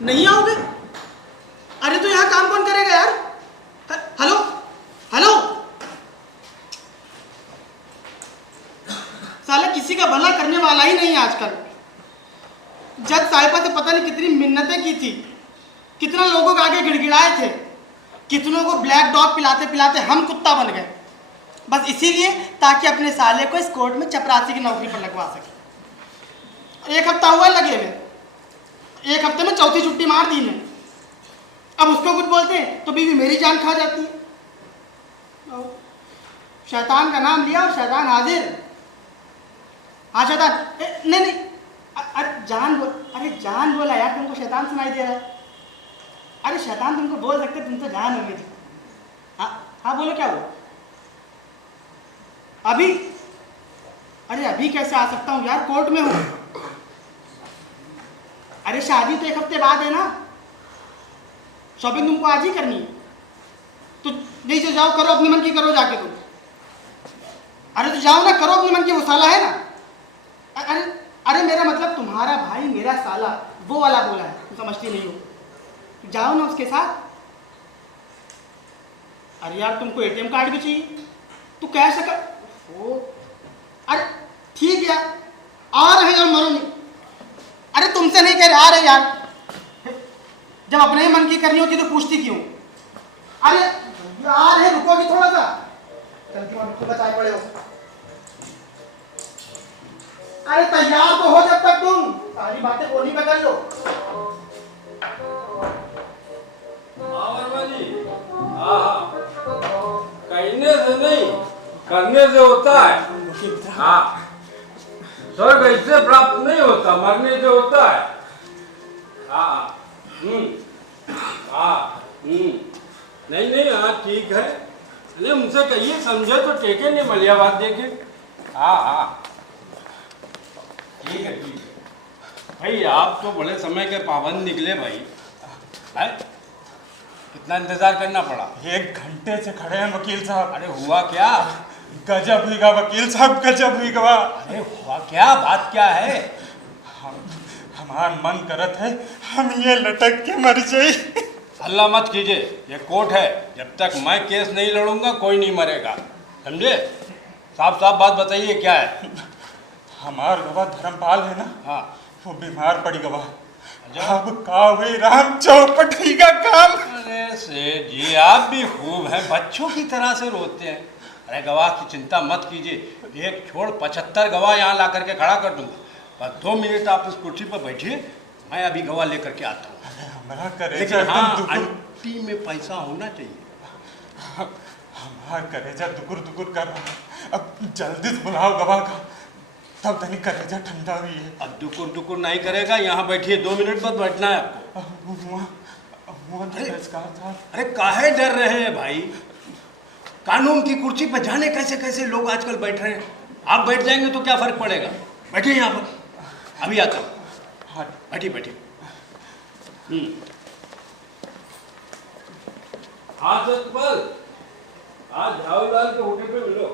नहीं आओगे? अरे तो यहाँ काम कौन करेगा यार? हेलो हेलो, साला किसी का भला करने वाला ही नहीं आजकल। जज साहिबा से पता नहीं कितनी मिन्नतें की थी, कितना लोगों के आगे गिड़गिड़ाए थे, कितनों को ब्लैक डॉग पिलाते पिलाते हम कुत्ता बन गए, बस इसीलिए ताकि अपने साले को इस कोर्ट में चपरासी की नौकरी पर लगवा सके। 1 हफ्ता हुआ लगे हुए, 1 हफ्ते में चौथी छुट्टी मार दी ने। अब उसको कुछ बोलते हैं तो बीवी मेरी जान खा जाती है। शैतान का नाम लिया और शैतान हाजिर। हाँ शैतान, नहीं नहीं, अरे जान बोल, अरे जान बोला यार, तुमको शैतान सुनाई दे रहा है? अरे शैतान तुमको बोल सकते, तुम तो जान हो मेरी। हाँ हाँ बोलो, क्या हुआ? अभी? अरे अभी कैसे आ सकता हूँ यार, कोर्ट में हूँ। अरे शादी तो 1 हफ्ते बाद है ना, शॉपिंग तुमको आज ही करनी है, तो नहीं तो जाओ करो अपने मन की, करो जाके तुम। अरे तो जाओ ना, करो अपने मन की, वो साला है ना। अरे अरे मेरा मतलब तुम्हारा भाई मेरा साला, वो वाला बोला है, तुम समझती नहीं हो। जाओ ना उसके साथ। अरे यार तुमको ATM कार्ड भी चाहिए, तू कैश कर ओ। अरे ठीक है, आ रहे हैं, मरो नहीं। अरे तुमसे नहीं कह रहे, आ रहे यार। जब अपने ही मन की करनी होती तो पूछती क्यों? अरे यार है, रुकोगी थोड़ा सा? चलती मत, बचाए पड़े हो। अरे तैयार तो हो जब तक, तुम सारी बातें बोली बदल लो। कहने से नहीं, करने से होता है। हाँ, स्वर्ग इससे प्राप्त नहीं होता, मरने से होता है। हाँ हाँ नहीं नहीं, हाँ ठीक है। अरे उनसे कहिए, समझे तो टेके नहीं, मलियाबाद देखे। हाँ हाँ ठीक है ठीक है भाई, आप तो बड़े समय के पाबंद निकले भाई। है कितना इंतजार करना पड़ा? 1 घंटे से खड़े हैं वकील साहब। अरे हुआ क्या? गजब हुई वकील साहब, गजब हुई गवा। अरे हुआ क्या, बात क्या है? हमारा मन करत है हम ये लटक के मर जाए। हल्ला मत कीजिए, ये कोर्ट है, जब तक मैं केस नहीं लड़ूंगा कोई नहीं मरेगा, समझे? साफ साफ बात बताइए क्या है? हमार गवा धर्मपाल है ना, हाँ, वो बीमार पड़ी गवा। अब का हुई राम चौपटी का काम। अरे सेठ जी, आप भी खूब हैं, बच्चों की तरह से रोते हैं। अरे गवाह की चिंता मत कीजिए, 1 छोड़ 75 गवाह यहाँ ला करके खड़ा कर दूंगा। बस 2 मिनट आप इस कुर्सी पर बैठिए, मैं अभी गवाह लेकर के आता हूँ। हमारा करेजा, लेकिन हाँ, अंटी में पैसा होना चाहिए। हमारा करेजा दुकुर दुकुर कर रहा है। अब जल्दी से बुलाओ गवाह का, तब तक करेजा ठंडा हुई है। अब दुकुर दुकुर नहीं करेगा, यहाँ बैठिए, 2 मिनट बाद बैठना है आपको। अरे काहे डर रहे हैं भाई? कानून की कुर्सी पर जाने कैसे कैसे लोग आजकल बैठ रहे हैं, आप बैठ जाएंगे तो क्या फर्क पड़ेगा? बैठिए यहाँ पर, अभी आता हूँ। हाँ बैठिए बैठिए। हाँ सतपाल, आज झाऊलाल के होटल पे मिलो,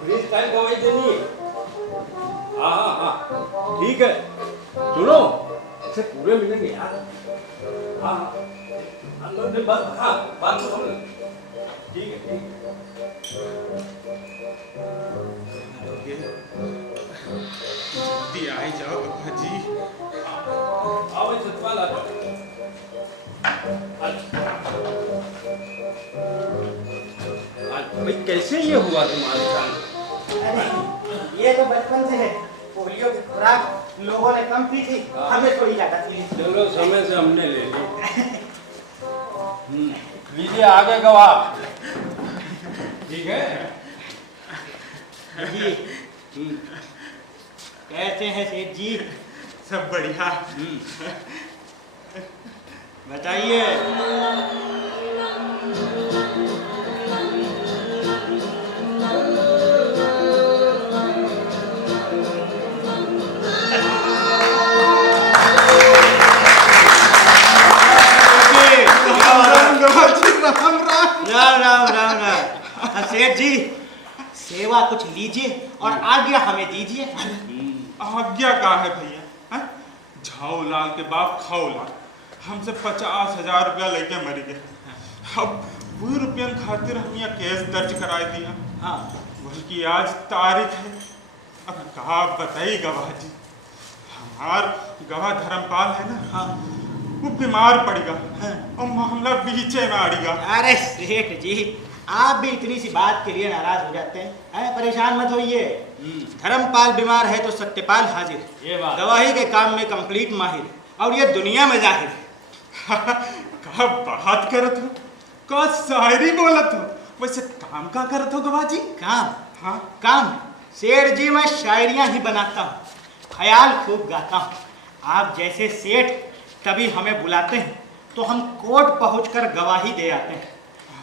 फ्रीज टाइम दवाई देनी है। हाँ हाँ हाँ ठीक है, सुनो इसे पूरे मिलेंगे यार। हाँ हाँ बात, हाँ बात तो समझ, ठीक है ठीक है। जल्दी आ ही जाओ बाबा जी। आओ सतपाल, आ जाओ। भाई कैसे ये हुआ तुम्हारे साथ? अरे ये तो बचपन से है, पोलियो की खुराक लोगों ने कम पी थी, हमें थोड़ी ज्यादा थी। चलो समय से हमने ले ली। लीजिए आगे गवाह। ठीक है, जी कैसे हैं सेठ जी? सब बढ़िया। बताइए। राम राम राम राम। सेठ जी सेवा कुछ लीजिए और आज्ञा हमें दीजिए। आज्ञा का है भैया? हैं? झाऊ लाल के बाप खाओ लाल हमसे 50,000 रुपया लेके मर गए। अब वही रुपयन खातिर हम यहाँ केस दर्ज कराए दिया। हाँ बल्कि आज तारीख है। अब कहा बताई गवाह जी, हमार गवाह धर्मपाल है ना, हाँ वो बीमार पड़ेगा हाँ। और मामला बीचे में अड़ेगा। अरे सेठ जी आप भी इतनी सी बात के लिए नाराज हो जाते हैं? परेशान मत होइए। धर्मपाल बीमार है तो सत्यपाल हाजिर, ये बात गवाही के काम में कंप्लीट माहिर, और ये दुनिया में जाहिर है। कहा बात करत हो, का शायरी बोलत हो, वैसे काम का करत हो गवाह जी? काम? हाँ काम सेठ जी मैं शायरियां ही बनाता हूँ, ख्याल खूब गाता हूँ। आप जैसे सेठ तभी हमें बुलाते हैं तो हम कोर्ट पहुंचकर गवाही दे आते हैं।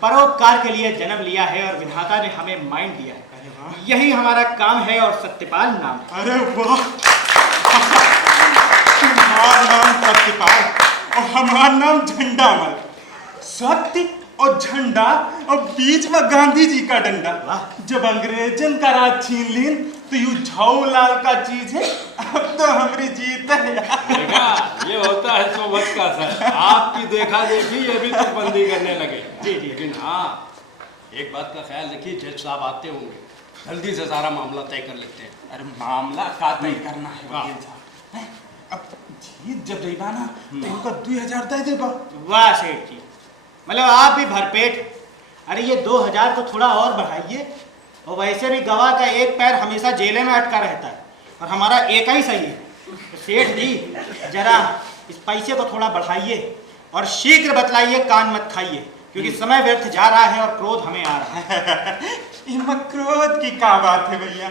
परोपकार के लिए जन्म लिया है और विधाता ने हमें माइंड दिया है, अरे वाह, यही हमारा काम है और सत्यपाल नाम है। अरे वाह, तुम्हारा नाम सत्यपाल और हमारा नाम झंडामल। सत्य और झंडा और बीच में गांधी जी का डंडा। वाह। जब अंग्रेजन का राज छीन लीन तो यू झाऊ लाल का चीज है, अब तो हमारी जीत है। देखा, ये होता है सोबत का असर। आपकी देखा देखी ये भी तो बंदी करने लगे। जी। लेकिन हाँ एक बात का ख्याल रखिए, जज साहब आते होंगे, जल्दी से सारा मामला तय कर लेते हैं। अरे मामला का तय करना है वकील साहब। हैं? अब जीत जब रही ना तो इनको 2,000 दे देगा। वाह सेठ जी, मतलब आप भी भरपेट। अरे ये 2,000 को थोड़ा और बढ़ाइए, और वैसे भी गवाह का एक पैर हमेशा जेले में अटका रहता है और हमारा एक ही सही है। तो सेठ जी जरा इस पैसे को थोड़ा बढ़ाइए और शीघ्र बतलाइए, कान मत खाइए, क्योंकि समय व्यर्थ जा रहा है और क्रोध हमें आ रहा है। इनमें क्रोध की क्या बात है भैया?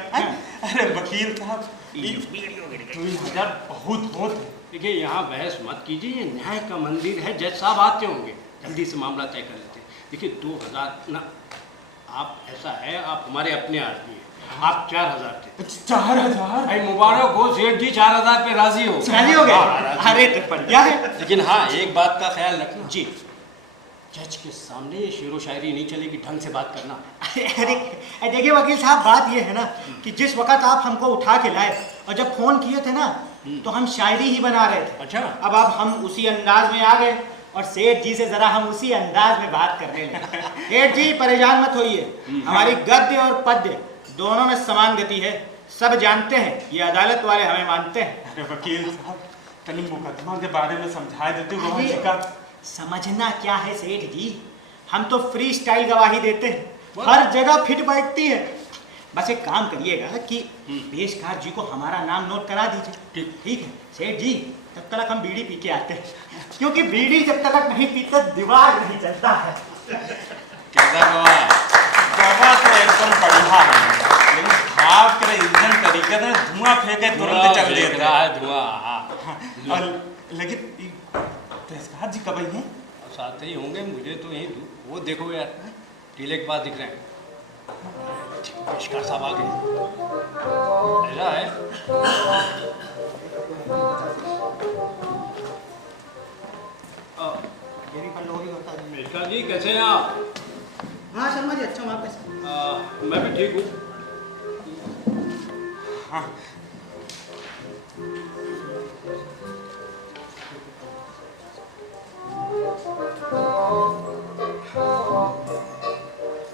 अरे वकील साहब 2,000 बहुत होते। देखिए यहाँ बहस मत कीजिए, ये न्याय का मंदिर है, जज साहब आते होंगे, जल्दी से मामला तय कर लेते हैं। देखिए 2,000 ना, आप ऐसा है आप हमारे अपने आदमी हैं, आप 4,000 थे। 4,000? भाई मुबारक हो सेठ जी, 4,000 पे राजी हो। राजी हो गए? हाँ, राजी। अरे तो बढ़िया है। लेकिन हाँ एक बात का ख्याल रखना जी। जज के सामने ये शेरो शायरी नहीं चलेगी, ढंग से बात करना। अरे देखिए वकील साहब, बात ये है ना कि जिस वक्त आप हमको उठा के लाए और जब फोन किए थे ना तो हम शायरी ही बना रहे थे। अच्छा। अब हम उसी अंदाज में आ गए और सेठ जी से जरा हम उसी अंदाज में बात करने लगे। सेठ जी परेशान मत होइए, हमारी गद्य और पद्य दोनों में समान गति है, सब जानते हैं, ये अदालत वाले हमें मानते हैं। अरे वकील साहब तनी मुकदमा के बारे में समझा देते हो अरे, जी का। समझना क्या है सेठ जी, हम तो फ्री स्टाइल गवाही देते हैं, हर जगह फिट बैठती है। बस एक काम करिएगा कि पेशकार जी को हमारा नाम नोट करा दीजिए। ठीक है सेठ जी, तब तक हम बीड़ी पी के आते हैं, क्योंकि बीड़ी जब तक नहीं पीते दिमाग नहीं चलता है। कैसा गवाह? दवा तो एकदम बढ़िया है, लेकिन भाप के इंजन तरीके से धुआं फेंके तुरंत चल देता है। धुआं। और लेकिन पेशकार जी कब आई हैं? साथ ही होंगे, मुझे तो यही वो देखो यार, टीले के पास दिख रहे हैं। पेशकार साहब आ गए। ऐसा है पेशकार जी, कैसे हैं आप? हाँ शर्मा जी, अच्छा हूँ, आप कैसे? मैं भी ठीक हूँ। हाँ।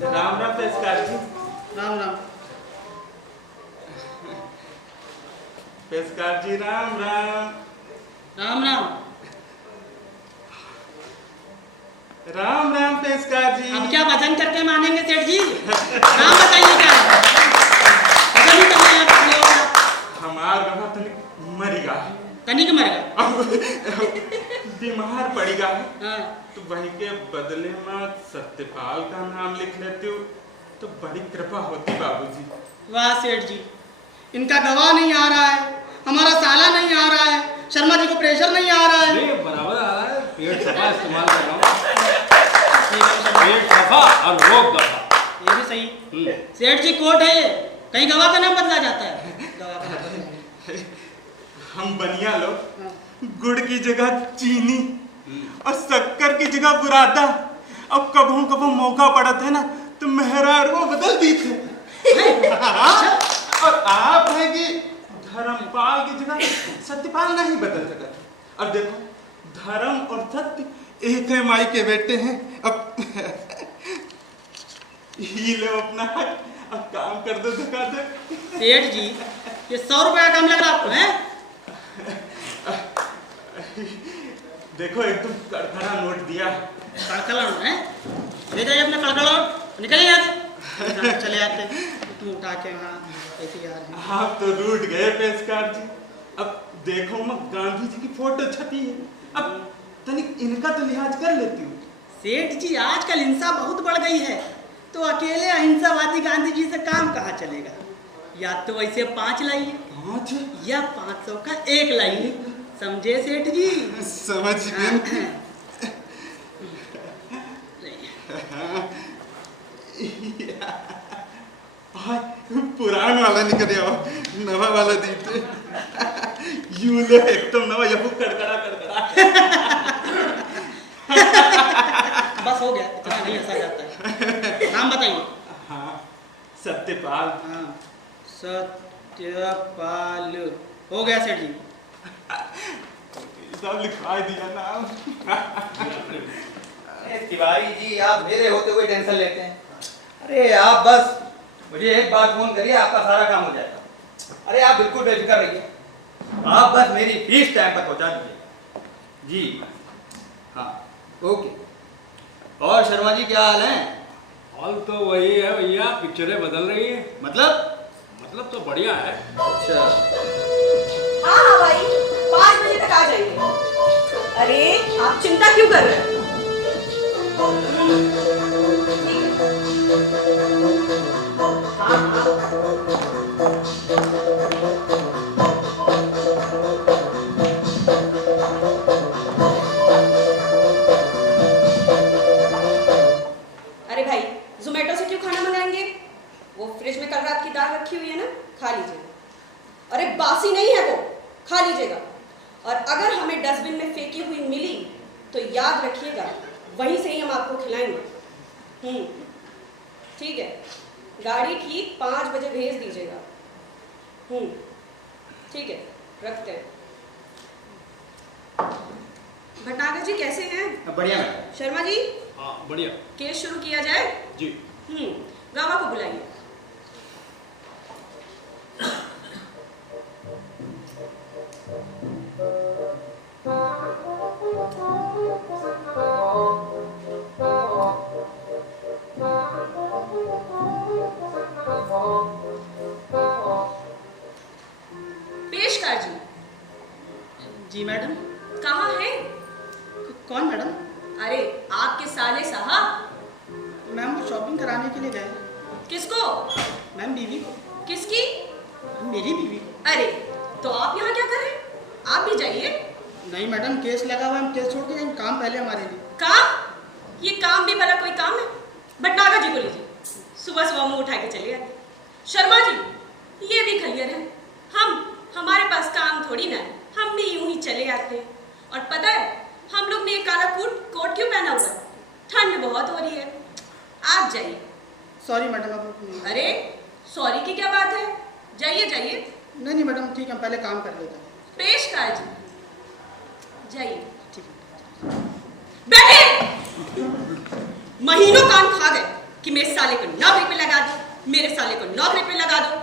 राम राम पेशकार जी। राम राम। पेशकार जी राम राम। राम राम। राम राम पेशकार जी। अब क्या वजन करके मानेंगे सेठ जी? नाम बताइए क्या है? वजन ही करना है अपने लोग। हमार गवा तनिक मरिगा तनिक मर गया। बीमार पड़ेगा हाँ। तो वही के बदले में सत्यपाल का नाम लिख लेती हूँ तो बड़ी कृपा होती बाबूजी। वाह सेठ जी, इनका गवाह नहीं आ रहा है, हमारा साला नहीं आ रहा है, शर्मा जी को प्रेशर नहीं आ रहा है। नहीं बराबर आ रहा है, पेट सफा इस्तेमाल कर रहा हूँ, पेट सफा और रोक दफा। ये भी सही। सेठ जी कोर्ट है ये, कहीं गवाह का नाम बदला जाता है। गवाह का नाम हम बनिया लोग गुड़ की जगह चीनी और शक्कर की जगह बुरादा, अब कभू कभू मौका पड़ा था ना तो मेहरारू बदल दी थे। और आप हैं कि धर्मपाल की जगह सत्यपाल नहीं बदल सकते। अब देखो धर्म और सत्य एक है माई के बेटे हैं। अब ही लो अपना हक, अब काम कर दो धक्का दे। सेठ जी ये 100 रुपया कम लग रहा आपको है? देखो एकदम कड़कड़ा नोट दिया। कड़कड़ा नोट है? ले जाइए अपना कड़कड़ा नोट, निकल जाते चले जाते तुम उठा के वहाँ ऐसे यार। आप तो रूठ गए पेशकार जी। अब देखो मैं गांधी जी की फोटो छपी है, अब तनिक इनका तो लिहाज कर लेती हूँ। सेठ जी आजकल हिंसा बहुत बढ़ गई है, तो अकेले अहिंसावादी गांधी जी से काम कहाँ चलेगा? या तो ऐसे 5 लाइए 5 या 500 का 1 लाइए, समझे सेठ जी? समझ गए। पुरान वाला निकल आओ, नवा वाला दीते। यू लो एकदम नवा, यहू कड़कड़ा कड़कड़ा। बस हो गया, इतना नहीं हंसा जाता है। नाम बताइए। हाँ सत्यपाल। हाँ सत्यपाल हो गया सेठ जी। सब लिखवा दिया नाम। तिवारी जी आप मेरे होते हुए टेंशन लेते हैं। अरे आप बस मुझे एक बार फोन करिए, आपका सारा काम हो जाएगा। अरे आप बिल्कुल बेफिक्र रहिए, आप बस मेरी फीस टाइम पर पहुंचा दीजिए। जी हाँ ओके। और शर्मा जी क्या हाल है? हाल तो वही है भैया, पिक्चरें बदल रही है। मतलब तो बढ़िया है। अच्छा हाँ हाँ भाई 5 बजे तक आ जाएंगे। अरे आप चिंता क्यों कर रहे हैं? हाँ हाँ अरे भाई जोमेटो से क्यों खाना मंगाएंगे? वो फ्रिज में कल रात की दाल रखी हुई है ना, खा लीजिएगा। अरे बासी नहीं है वो, खा लीजिएगा। और अगर हमें डस्टबिन में फेंकी हुई मिली तो याद रखिएगा वहीं से ही हम आपको खिलाएंगे। ठीक है, गाड़ी ठीक 5 बजे भेज दीजिएगा। ठीक है, रखते हैं। भटनागर जी कैसे हैं? बढ़िया मैडम। शर्मा जी हाँ बढ़िया। केस शुरू किया जाए? जी। गवाह को बुलाइए। पेशकार जी। जी मैडम। कहाँ हैं? कौन मैडम? अरे आपके साले साहब। मैम वो शॉपिंग कराने के लिए गए। किसको? मैम बीवी को। किसकी? मेरी बीवी को। अरे तो आप यहाँ क्या कर रहे हैं? आप भी जाइए। नहीं मैडम केस लगा हुआ है, हम केस छोड़ के जाएंगे, काम पहले हमारे लिए। काम? ये काम भी भला कोई काम है? भटनागर जी को लीजिए, सुबह सुबह मुंह उठा के चले आते। शर्मा जी ये भी खलियर है, हमारे पास काम थोड़ी ना है, हम भी यूं ही चले आते हैं। और पता है हम लोग ने ये काला कोट क्यों पहना हुआ है? ठंड बहुत हो रही है। आप जाइए। सॉरी मैडम अब। अरे सॉरी की क्या बात है, जाइए जाइए। नहीं मैडम ठीक है, हम पहले काम कर लेते हैं। पेशकार जी जाइए। ठीक है। बैठे। महीनों कान खा गए कि मेरे साले को नौकरी पे लगा दो, मेरे साले को नौकरी पे लगा दो।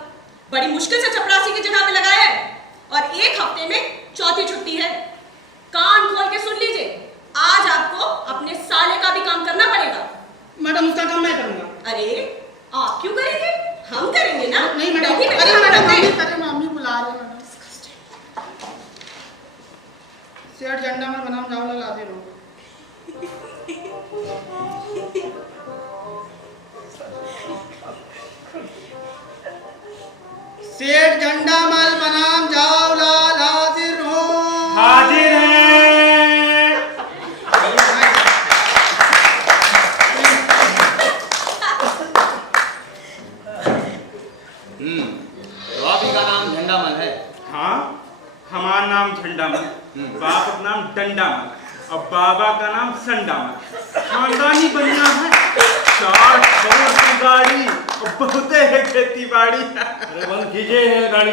बड़ी मुश्किल से चपरासी की जगह पे लगाया है और 1 हफ्ते में चौथी छुट्टी है। कान खोल के सुन लीजिए, आज आपको अपने साले का भी काम करना पड़ेगा। मैडम उसका काम मैं करूंगा। अरे आप क्यों करेंगे? हम करेंगे ना। नहीं मैडम, बैठिए, अरे बैठिए, मैडम बैठिए। मम्मी करे, मम्मी बुला रहे हैं मैडम। सेठ झंडा में बनाम चावल लाते रहो। सेठ झंडामल बनाम झाऊलाल हाजिर हूँ। हाजिर हैं। तो आप ही का नाम झंडामल है? हाँ, हमारा नाम झंडामल, बाप का नाम डंडामल और बाबा का नाम संडामल। खानदानी बनिया है, 4 करोड़ की गाड़ी और बहुत है खेती बाड़ी। अरे बंद कीजिए ये गाड़ी।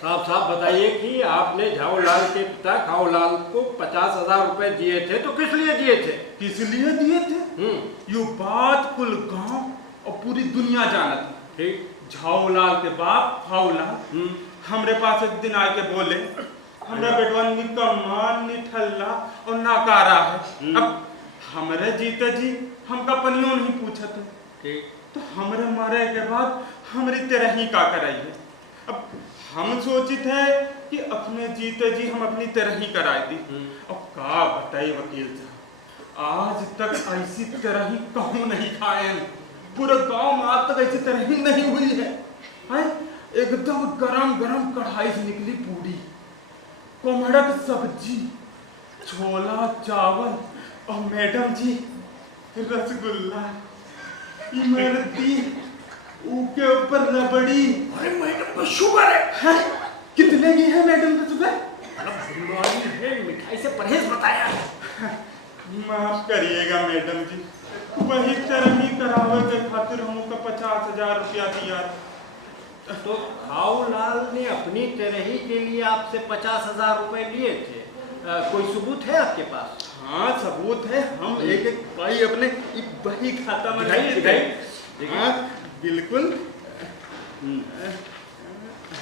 साफ साफ बताइए कि आपने झाऊलाल के पिता खाऊलाल को 50,000 रुपए दिए थे तो किस लिए दिए थे? किस लिए दिए थे? यो बात कुल गांव और पूरी दुनिया जानत। ठीक। झाऊलाल के बाप खाऊलाल हमरे पास एक दिन आके बोले, हमरा बेटवा निकम्मा निठल्ला और नाकारा है। अब हमरे जीते जी हमका पनियों नहीं पूछत है। ठीक। तो हमरे मरे के बाद हमरी तेरह ही का कराइए। अब हम सोचित है कि अपने जीते जी हम अपनी तरह ही कराई दी। अब का बताई वकील साहब, आज तक ऐसी तरह ही कहूँ नहीं खाए। पूरे गांव में आज तक ऐसी तरह ही नहीं हुई है। एकदम गरम गरम कढ़ाई से निकली पूरी, कोमड़क सब्जी, छोला चावल और मैडम जी रसगुल्ला, इमरती, ऊके ऊपर रबड़ी। अरे मैडम को शुगर है। कितने की है मैडम का शुगर? बीमारी है, मिठाई से परहेज बताया। माफ करिएगा मैडम जी, वही तरह ही करावे के खातिर हमको 50,000 रुपया दिया। तो खाऊलाल ने अपनी तरही के लिए आपसे 50,000 रुपए लिए थे। कोई सबूत है आपके पास? हाँ सबूत है, हम एक एक पाई अपने बही खाता में दिखाइए। हाँ बिल्कुल।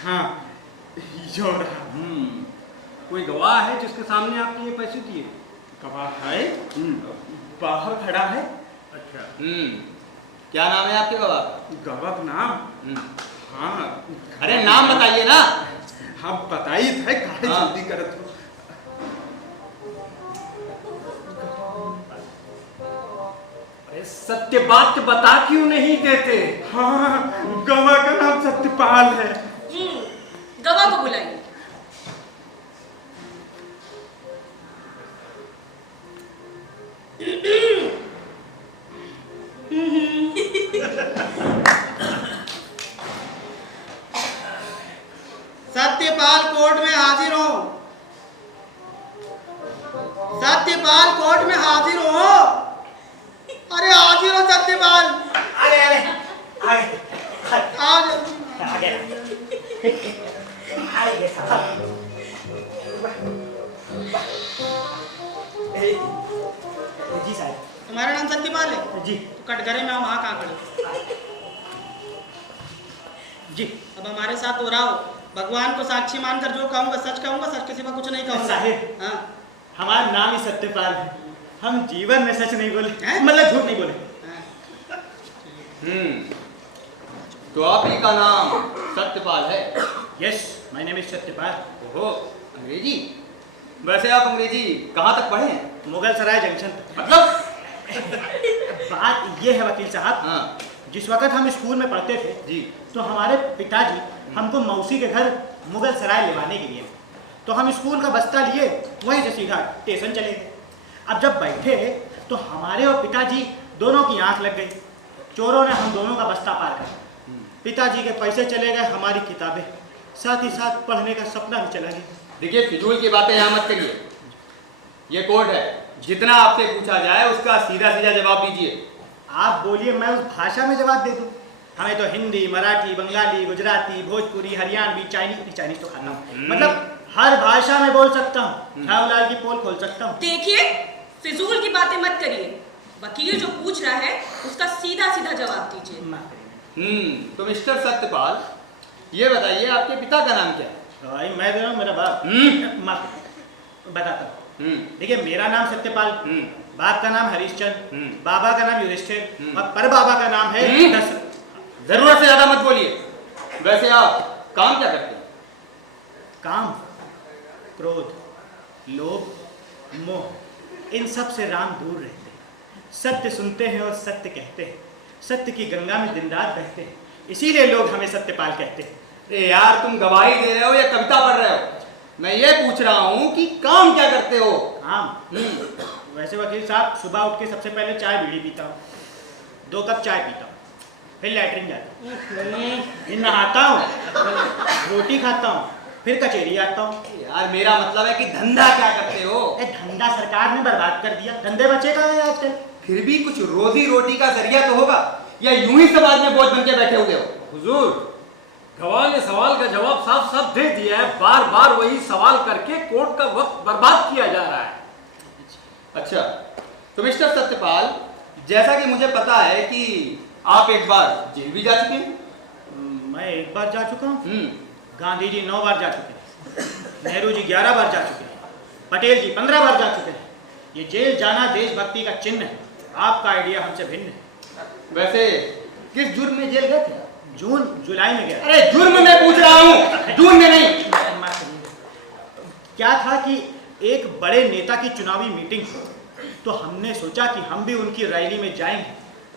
हाँ यो रहा। कोई गवाह है जिसके सामने आपने ये पैसे दिए? गवाह है, बाहर खड़ा है। अच्छा। क्या नाम है आपके गवाह? गवाह का नाम? हाँ। अरे नाम बताइए ना। हाँ बताई थे, काहे हाँ। जल्दी करत हो। अरे सत्य बात बता क्यों नहीं देते? हाँ गवाह का नाम सत्यपाल है। गवाह को बुलाइए। सत्यपाल कोर्ट में हाजिर हो। सत्यपाल कोर्ट में हाजिर हो। अरे हाजिर हो सत्यपाल। अरे अरे आ जल्दी। अरे साहब जी साहब। तुम्हारा नाम सत्यपाल है? जी। तो कटघरे में हम वहाँ कहाँ खड़े? जी। अब हमारे साथ हो रहा हो, भगवान को साक्षी मानकर जो कहूँगा सच कहूँगा, सच के सिवा कुछ नहीं कहूँगा। साहिब। हाँ। हमारा नाम ही सत्यपाल है, हम जीवन में सच नहीं बोले, हैं? मतलब झूठ नहीं बोले। हाँ। तो आप ही का नाम सत्यपाल है? Yes, my name is Satyapal. ओहो, अंग्रेजी? वैसे आप अंग्रेजी कहाँ तक पढ़े हैं? मुगल सराय जंक्शन तक। मतलब? बात ये है वकील साहब, हाँ जिस वक्त हम स्कूल में पढ़ते थे जी। तो हमारे पिताजी हमको मौसी के घर मुगल सराय लेवाने के लिए, तो हम स्कूल का बस्ता लिए वहीं से सीधा स्टेशन चले गए। अब जब बैठे तो हमारे और पिताजी दोनों की आंख लग गई। चोरों ने हम दोनों का बस्ता पार कर, पिताजी के पैसे चले गए, हमारी किताबें, साथ ही साथ पढ़ने का सपना भी चला गया। देखिए फिजूल की बातें यहाँ मत करिए, ये कोर्ट है, जितना आपसे पूछा जाए उसका सीधा सीधा जवाब दीजिए। आप बोलिए, मैं उस भाषा में जवाब दे दूं। हमें तो हिंदी, मराठी, बंगाली, गुजराती, भोजपुरी, हरियाणवी, चाइनीज तो खाता हूँ, मतलब हर भाषा में बोल सकता हूँ। झाऊलाल की पोल खोल सकता हूँ। देखिए, फिजूल की बातें मत करिए। वकील जो पूछ रहा है उसका सीधा सीधा जवाब दीजिए। तो मिस्टर सत्यपाल, ये बताइए आपके पिता का नाम क्या है? भाई मैं दे रहा हूँ, मेरा बाप। माफ बताता हूँ। देखिए, मेरा नाम सत्यपाल, बाप का नाम हरिश्चंद्र, बाबा का नाम युधिष्ठिर और परबाबा का नाम है दशरथ। जरूरत से ज्यादा मत बोलिए। वैसे आप काम क्या करते हैं? काम, क्रोध, लोभ, मोह, इन सब से राम दूर रहते हैं। सत्य सुनते हैं और सत्य कहते हैं। सत्य की गंगा में दिन रात बहते हैं। इसीलिए लोग हमें सत्यपाल कहते हैं। अरे यार, तुम गवाही दे रहे हो या कविता पढ़ रहे हो? मैं ये पूछ रहा हूँ कि काम क्या करते हो? काम वैसे वकील साहब, सुबह उठ के सबसे पहले चाय बीड़ी पीता हूँ, 2 कप चाय पीता हूँ, फिर लैट्रिन जाता हूँ, फिर नहाता हूँ, रोटी खाता हूँ, फिर कचहरी आता हूँ। यार मेरा मतलब है कि धंधा क्या करते हो? धंधा सरकार ने बर्बाद कर दिया, धंधे बचे कहाँ हैं आजकल? फिर भी कुछ रोजी रोटी का जरिया तो होगा, या यूं ही समाज में बोझ बन के बैठे हुए हो? हुजूर, गवाह ने सवाल का जवाब साफ साफ दे दिया है। बार बार वही सवाल करके कोर्ट का वक्त बर्बाद किया जा रहा है। अच्छा, तो मिस्टर सत्यपाल, जैसा कि मुझे पता है कि आप एक बार जेल भी जा चुके हैं। मैं 1 बार जा चुका हूँ, गांधी जी 9 बार जा चुके हैं, नेहरू जी 11 बार जा चुके हैं, पटेल जी 15 बार जा चुके हैं। ये जेल जाना देशभक्ति का चिन्ह है। आपका आइडिया हमसे भिन्न है। वैसे किस जुर्म में जेल गए थे? जून जुलाई में गया। अरे जुर्म में पूछ रहा हूँ, जून में नहीं। क्या था कि एक बड़े नेता की चुनावी मीटिंग थी, तो हमने सोचा कि हम भी उनकी रैली में जाएंगे,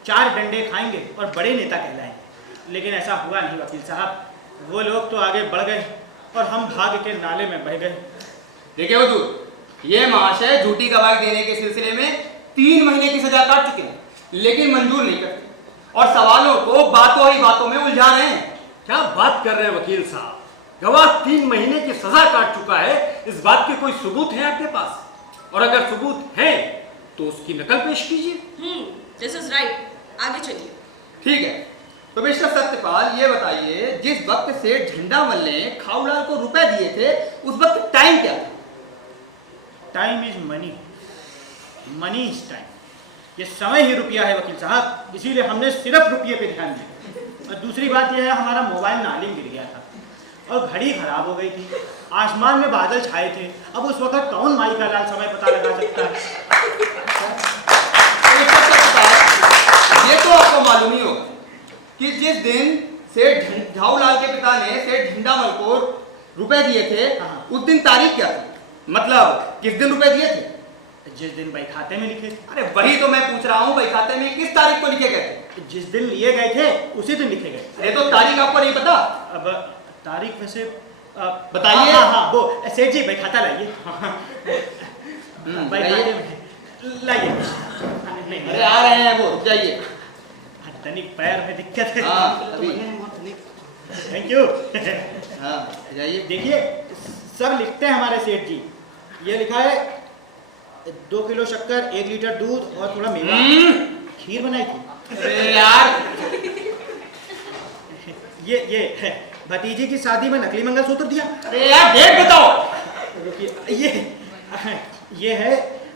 4 डंडे खाएंगे और बड़े नेता कहलाएंगे। लेकिन ऐसा हुआ नहीं वकील साहब, वो लोग तो आगे बढ़ गए और हम भाग्य के नाले में बह गए। देखिए हुजूर, ये महाशय झूठी गवाही देने के सिलसिले में 3 महीने की सजा काट चुके हैं, लेकिन मंजूर नहीं करते और सवालों को बातों ही बातों में उलझा रहे हैं। क्या बात कर रहे हैं वकील साहब? गवाह 3 महीने की सजा काट चुका है, इस बात के कोई सबूत है आपके पास? और अगर सबूत है तो उसकी नकल पेश कीजिए। दिस इज राइट, आगे चलिए। ठीक है, तो मिस्टर सत्यपाल ये बताइए, जिस वक्त सेठ झंडामल ने खाऊलाल को रुपए दिए थे, उस वक्त टाइम क्या था? Time is money, money is time. ये समय ही रुपया है वकील साहब, इसीलिए हमने सिर्फ रुपये पे ध्यान दिया। और दूसरी बात यह है, हमारा मोबाइल नाली में गिर गया था और घड़ी खराब हो गई थी, आसमान में बादल छाए थे। अब उस वक्त कौन माई का लाल समय पता लगा सकता है? ये तो आपको मालूम ही होगा कि जिस दिन सेठ झाऊलाल के पिता ने सेठ झंडामल को रुपए दिए थे, उस दिन तारीख क्या थी? मतलब किस दिन रुपए दिए थे? जिस दिन भाई खाते में लिखे थे। अरे वही तो मैं पूछ रहा हूँ, भाई खाते में किस तारीख को लिखे गए थे? जिस दिन लिए गए थे उसी दिन लिखे गए। अरे तो तारीख आपको नहीं पता? अब तारीख वैसे बताइए। हाँ, वो सेठ जी भाई खाता लाइए। भाई लाइए। खाते में लाइए। अरे आ रहे हैं वो, जाइए। तनिक पैर में दिक्कत है। हाँ, अभी। Thank you. हाँ, जाइए। देखिए, सब लिखते हैं हमारे सेठ जी। ये लिखा है 2 किलो शक्कर, 1 लीटर दूध और थोड़ा मेवा। खीर बनाई थी। अरे यार, ये है भतीजी की शादी में नकली मंगलसूत्र दिया। अरे यार डेट बताओ। रुकिए, ये है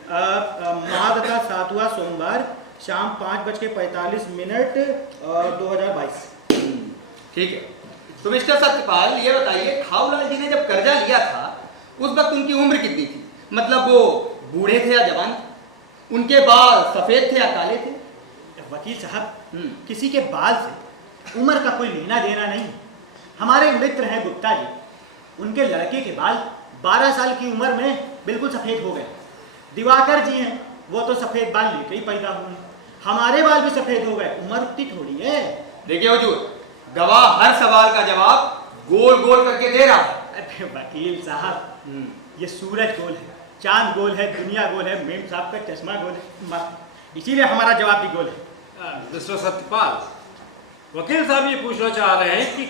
माघ का 7वां सोमवार, शाम 5:45 2022। ठीक है, तो मिस्टर सत्यपाल ये बताइए, खाऊलाल जी ने जब कर्जा लिया था, उस वक्त उनकी उम्र कितनी थी? मतलब वो बूढ़े थे या जवान? उनके बाल सफेद थे या काले थे? वकील साहब, किसी के बाल से उम्र का कोई लेना देना नहीं। हमारे मित्र हैं गुप्ता जी, उनके लड़के के बाल 12 साल की उम्र में बिल्कुल सफेद हो गए। दिवाकर जी हैं, वो तो सफेद बाल लेके ही पैदा हुए। हमारे बाल भी सफेद हो गए, उम्र उतनी थोड़ी है। देखिए हुजूर, गवाह हर सवाल का जवाब गोल गोल करके दे रहा है। अरे वकील साहब, ये सूरज गोल है, चांद गोल है, दुनिया गोल है, मेम साहब का चश्मा गोल है, इसीलिए हमारा जवाब भी गोल है। मिस्टर सत्यपाल, वकील साहब ये पूछना चाह रहे हैं कि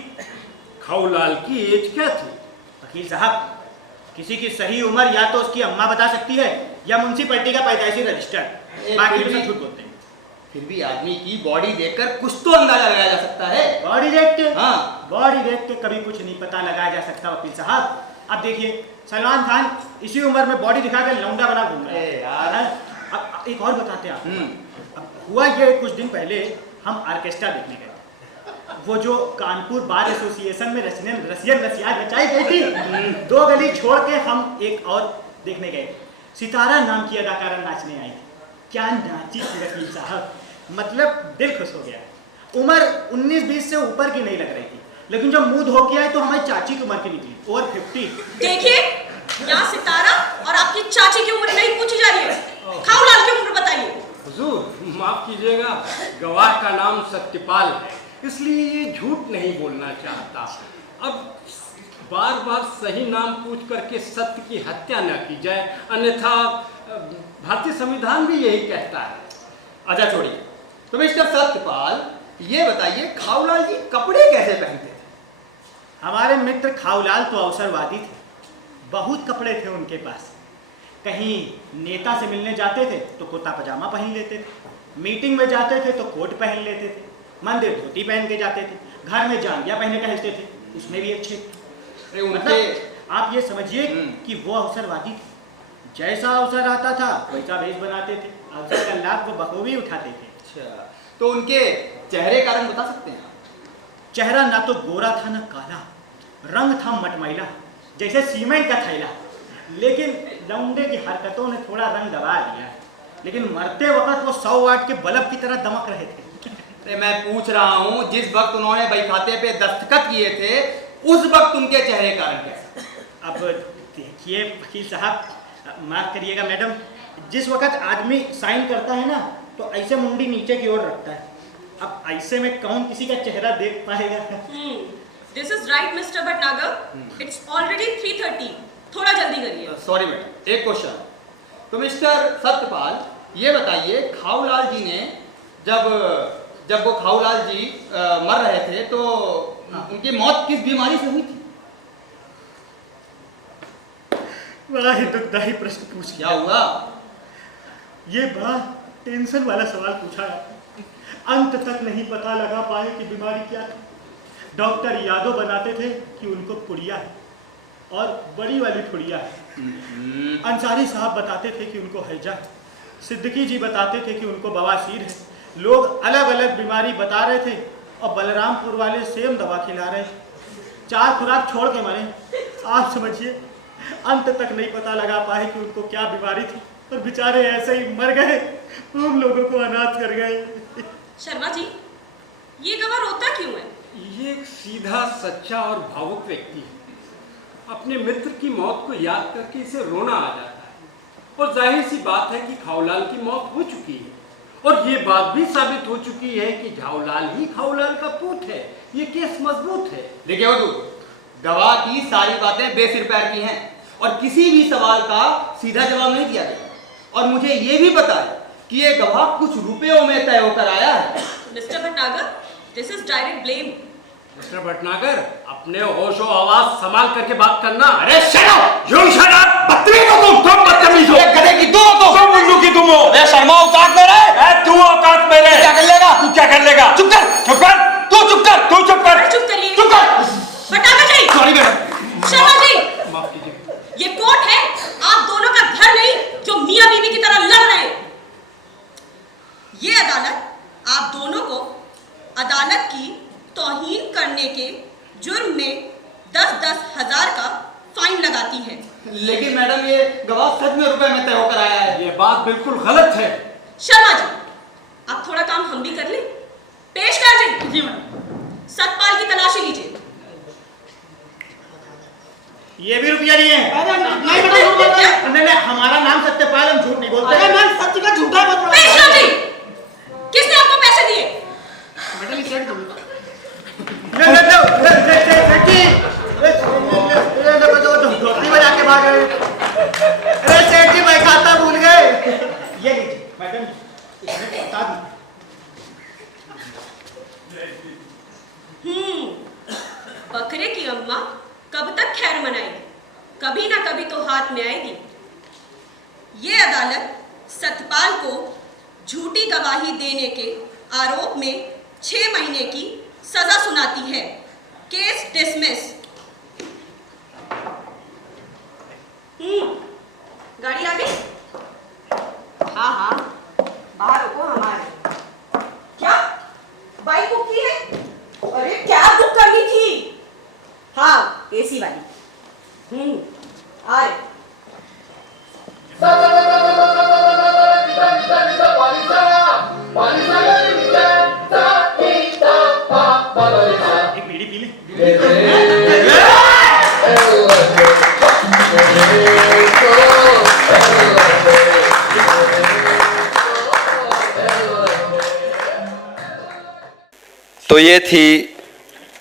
खाऊलाल की एज क्या थी? वकील साहब, किसी की सही उम्र या तो उसकी अम्मा बता सकती है या म्युनिसिपैलिटी का पैदाइशी रजिस्टर। बाकी भी सब झूठ बोलते हैं। फिर भी आदमी की बॉडी देखकर कुछ तो अंदाजा लगाया जा सकता है। बॉडी देख के? हाँ, बॉडी देख के कभी कुछ नहीं पता लगाया जा सकता वकील साहब। अब देखिए, सलमान खान इसी उम्र में बॉडी दिखा के लौंडा बना घूम रहा है यार। अब एक और बताते हैं आपको। अब हुआ ये, कुछ दिन पहले हम ऑर्केस्ट्रा देखने गए। वो जो कानपुर बार एसोसिएशन में रसियन रसिया रचाई गई थी, 2 गली छोड़ के हम एक और देखने गए। सितारा नाम की अदाकारा नाचने आई थी। क्या नाची थी वकील साहब, मतलब दिल खुश हो गया। उम्र 19-20 से ऊपर की नहीं लग रही थी, लेकिन जब मुंह धो के आए तो हमारी चाची की उम्र की निकली, ओवर 50। देखिए, यहाँ सितारा और आपकी चाची की उम्र नहीं पूछी जा रही है, खाऊलाल की उम्र बताइए। हुजूर, माफ कीजिएगा, गवाह का नाम सत्यपाल है, इसलिए ये झूठ नहीं बोलना चाहता। अब बार बार सही नाम पूछ करके सत्य की हत्या न की जाए, अन्यथा भारतीय संविधान भी यही कहता है। अच्छा छोड़िए, तो मिस्टर सत्यपाल ये बताइए खाऊलाल जी कपड़े कैसे पहनते थे? हमारे मित्र खाऊलाल तो अवसरवादी थे, बहुत कपड़े थे उनके पास। कहीं नेता से मिलने जाते थे तो कुर्ता पजामा पहन लेते थे, मीटिंग में जाते थे तो कोट पहन लेते थे, मंदिर धोती पहन के जाते थे, घर में जांघिया पहने टहलते थे, उसमें भी अच्छे थे। मतलब आप ये समझिए कि वो अवसरवादी थे, जैसा अवसर आता था वैसा भेष बनाते थे, अवसर का लाभ वो बखूबी उठाते थे। अच्छा, तो उनके चेहरे का रंग बता सकते हैं आप? चेहरा ना तो गोरा था ना काला, रंग था मटमैला जैसे सीमेंट का थैला। लेकिन लौंडे की हरकतों ने थोड़ा रंग दबा दिया, लेकिन मरते वक्त वो 100 वाट के बल्ब की तरह दमक रहे थे। अरे मैं पूछ रहा हूँ, जिस वक्त उन्होंने बहीखाते पे दस्तखत किए थे उस वक्त उनके चेहरे का रंग कैसा? अब देखिए वकील साहब, माफ करिएगा मैडम, जिस वक्त आदमी साइन करता है ना तो ऐसे मुंडी नीचे की ओर रखता है। अब ऐसे में कौन किसी का चेहरा देख पाएगा? This is right mister Bhatnagar, it's already 3:30, थोड़ा जल्दी करिए। सॉरी मैडम, एक क्वेश्चन। तो मिस्टर सत्यपाल ये बताइए, खाऊलाल जी ने जब वो खाऊलाल जी मर रहे थे तो उनकी मौत किस बीमारी से हुई थी? बड़ा ही दुखदायी प्रश्न पूछ क्या हुआ? ये बड़ा टेंशन वाला सवाल पूछा है। अंत तक नहीं पता लगा पाए कि बीमारी क्या थी। डॉक्टर यादव बनाते थे कि उनको पुड़िया है और बड़ी वाली पुड़िया है। अंसारी साहब बताते थे कि उनको हैजा है। सिद्दीकी जी बताते थे कि उनको बवासीर है। लोग अलग अलग बीमारी बता रहे थे और बलरामपुर वाले सेम दवा खिला रहे थे। 4 खुराक छोड़ के मरे। आप समझिए, अंत तक नहीं पता लगा पाए कि उनको क्या बीमारी थी और बेचारे ऐसे ही मर गए, हम लोगों को अनाथ कर गए। शर्मा जी, ये गवाह रोता क्यों है? ये एक सीधा, सच्चा और भावुक व्यक्ति है। अपने मित्र की मौत को याद करके इसे रोना आ जाता है। और जाहिर सी बात है कि खाऊलाल की मौत हो चुकी है और ये बात भी साबित हो चुकी है कि झाऊलाल ही खाऊलाल का पूत है। ये केस मजबूत है। देखिए हुजूर, गवाह की सारी बातें बेसिर पैर की हैं और किसी भी सवाल का सीधा जवाब नहीं दिया गया। और मुझे ये भी पता है कि ये गवाह कुछ रुपयों में तय होकर आया है। Mister Bhatnagar, this is direct blame. Mister Bhatnagar, अपने होशो आवाज संभाल करके बात करना। अरे shut up! You shut up! बदतमीज हो तुम बदतमीज हो। एक गधे की दो हो तुम उल्लू की तुम हो। अरे शर्मा, औकात में रहे। तू औकात में रहे। क्या कर लेगा? तू क्या कर लेगा? चुप कर! चुप कर! तू चुप कर! तू चुप कर! चुप करिए। चुप कर! भटनागर जी! Sorry madam. शर्मा जी! माफ कीजिए। ये कोर्ट है, आप दोनों का घर नहीं जो मियां बीवी की तरह लड़ रहे हैं। ये अदालत आप दोनों को अदालत की तौहीन करने के जुर्म में 10-10 हजार का फाइन लगाती है। लेकिन मैडम, ये गवाह सच में रुपए में तय होकर आया है। ये बात बिल्कुल गलत है। शर्मा जी, आप थोड़ा काम हम भी कर लें। पेश कर जी। जी मैडम। सतपाल की तलाशी लीजिए। ये भी रुपया लिए हैं? अरे नहीं बेटा, झूठ बोल रहे हैं। नहीं नहीं, हमारा नाम सत्यपाल, हम झूठ नहीं बोलते। अरे मैम, सच का झूठा मत बोलो। पेश कर जी। किसने आपको पैसे दिए? बेटा ये सेठ दूंगा। धोती बजा के भाग गए। अरे सेठ जी, मैं खाता भूल गए। ये लीजिए मैडम, इसमें बता दी। बकरे की अम्मा कब तक खैर मनाएगी? कभी ना कभी तो हाथ में आएगी। ये अदालत सतपाल को झूठी गवाही देने के आरोप में 6 महीने की सजा सुनाती है। Case dismiss. गाड़ी आ गई? हाँ हाँ, बाहर रुको। हमारे क्या बाइक बुक की है? अरे कैब बुक करनी थी। हाँ, एसी वाली। आ रहे। एक बीड़ी पी ले। तो ये ये थी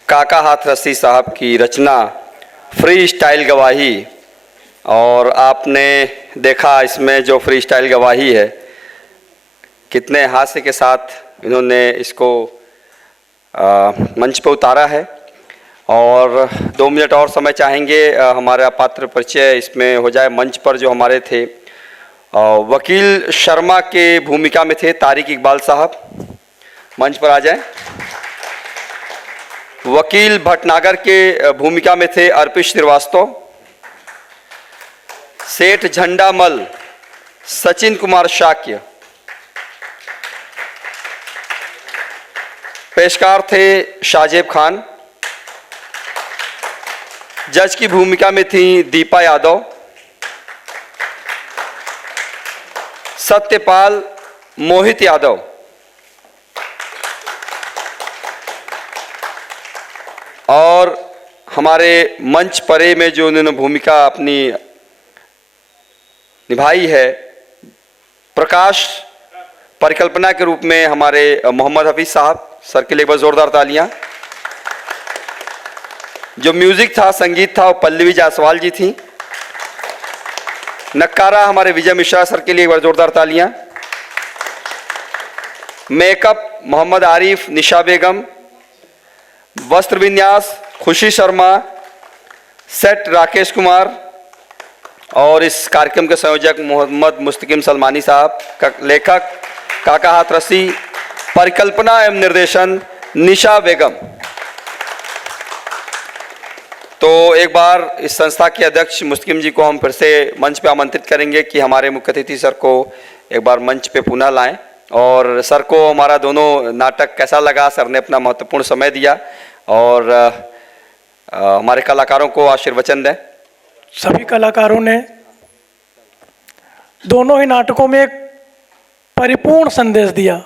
काका हाथरसी साहब की रचना फ्री स्टाइल गवाही। और आपने देखा इसमें जो फ्री स्टाइल गवाही है, कितने हास्य के साथ इन्होंने इसको मंच पर उतारा है। और 2 मिनट और समय चाहेंगे, हमारा पात्र परिचय इसमें हो जाए। मंच पर जो हमारे थे वकील शर्मा के भूमिका में थे तारिक इकबाल साहब, मंच पर आ जाएं। वकील भटनागर के भूमिका में थे अर्पित श्रीवास्तव। सेठ झंडामल सचिन कुमार शाक्य। पेशकार थे शाहजेब खान। जज की भूमिका में थी दीपा यादव। सत्यपाल मोहित यादव। और हमारे मंच परे में जो उन्होंने भूमिका अपनी निभाई है, प्रकाश परिकल्पना के रूप में हमारे मोहम्मद हफीज साहब, सर के लिए एक बार जोरदार तालियां। जो म्यूजिक था, संगीत था, वो पल्लवी जायसवाल जी थी। नक्कारा हमारे विजय मिश्रा सर के लिए एक बार जोरदार तालियां। मेकअप मोहम्मद आरिफ, निशा बेगम। वस्त्र विन्यास खुशी शर्मा। सेट राकेश कुमार। और इस कार्यक्रम के संयोजक मोहम्मद मुस्तकिम सलमानी साहब। लेखक काका हाथरसी। परिकल्पना एवं निर्देशन निशा बेगम। तो एक बार इस संस्था के अध्यक्ष मुस्तकिम जी को हम फिर से मंच पे आमंत्रित करेंगे कि हमारे मुख्य अतिथि सर को एक बार मंच पे पुनः लाएं। और सर को हमारा दोनों नाटक कैसा लगा, सर ने अपना महत्वपूर्ण समय दिया, और हमारे कलाकारों को आशीर्वचन दें। सभी कलाकारों ने दोनों ही नाटकों में एक परिपूर्ण संदेश दिया।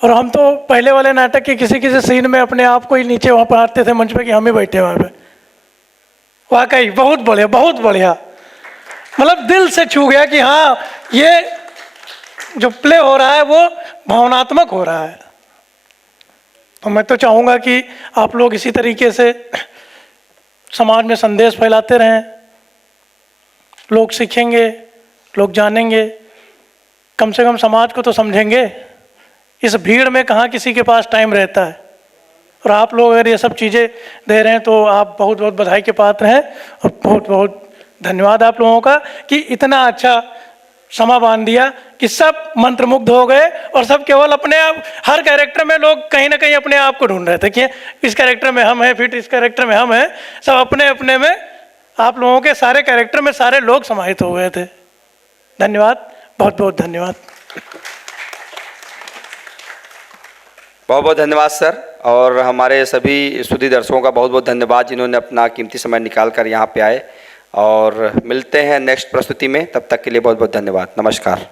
और हम तो पहले वाले नाटक के किसी किसी सीन में अपने आप को ही नीचे वहाँ पर आते थे मंच पे कि हम ही बैठे वहाँ पे। वाकई बहुत बढ़िया, बहुत बढ़िया, मतलब दिल से छू गया कि हाँ, ये जो प्ले हो रहा है वो भावनात्मक हो रहा है। तो मैं तो चाहूँगा कि आप लोग इसी तरीके से समाज में संदेश फैलाते रहें। लोग सीखेंगे, लोग जानेंगे, कम से कम समाज को तो समझेंगे। इस भीड़ में कहाँ किसी के पास टाइम रहता है। और आप लोग अगर ये सब चीज़ें दे रहे हैं तो आप बहुत बहुत बधाई के पात्र हैं। और बहुत बहुत धन्यवाद आप लोगों का कि इतना अच्छा समा बांध दिया कि सब मंत्रमुग्ध हो गए। और सब केवल अपने आप, हर कैरेक्टर में लोग कहीं ना कहीं अपने आप को ढूंढ रहे थे कि इस कैरेक्टर में हम हैं, फिर इस कैरेक्टर में हम हैं। सब अपने अपने में, आप लोगों के सारे कैरेक्टर में सारे लोग समाहित हो गए थे। धन्यवाद, बहुत बहुत धन्यवाद। बहुत बहुत धन्यवाद सर। और हमारे सभी स्तुति दर्शकों का बहुत बहुत धन्यवाद जिन्होंने अपना कीमती समय निकाल कर यहाँ पे आए। और मिलते हैं नेक्स्ट प्रस्तुति में, तब तक के लिए बहुत बहुत धन्यवाद। नमस्कार।